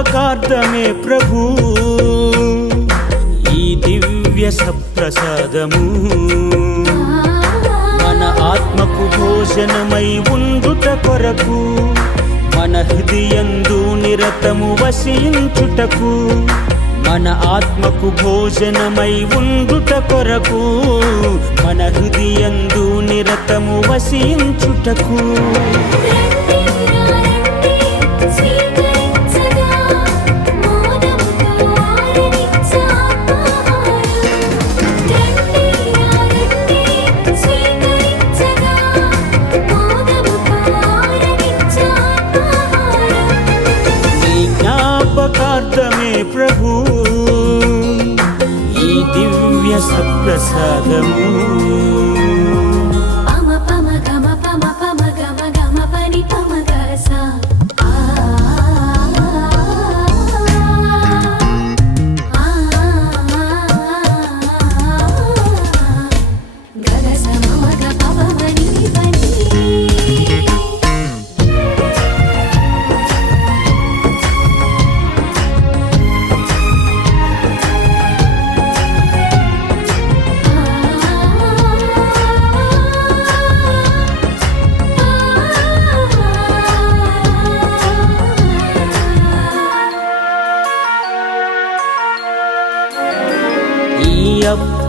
జ్ఞాపకార్థమే ప్రభు ఈ దివ్య సప్రసాదము మన ఆత్మకు భోజనమై ఉండుట కొరకు మన హృదయందు నిరతము వసించుటకు మన ఆత్మకు భోజనమై ఉండుట కొరకు మన హృదయందు నిరతము వసించుటకు జ్ఞాపకార్థమే ప్రభు ఈ దివ్య సప్రసాదము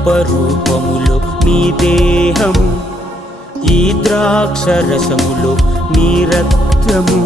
అప్పరూపములో నీ దేహము ఈ ద్రాక్షరసములో నీ రక్తము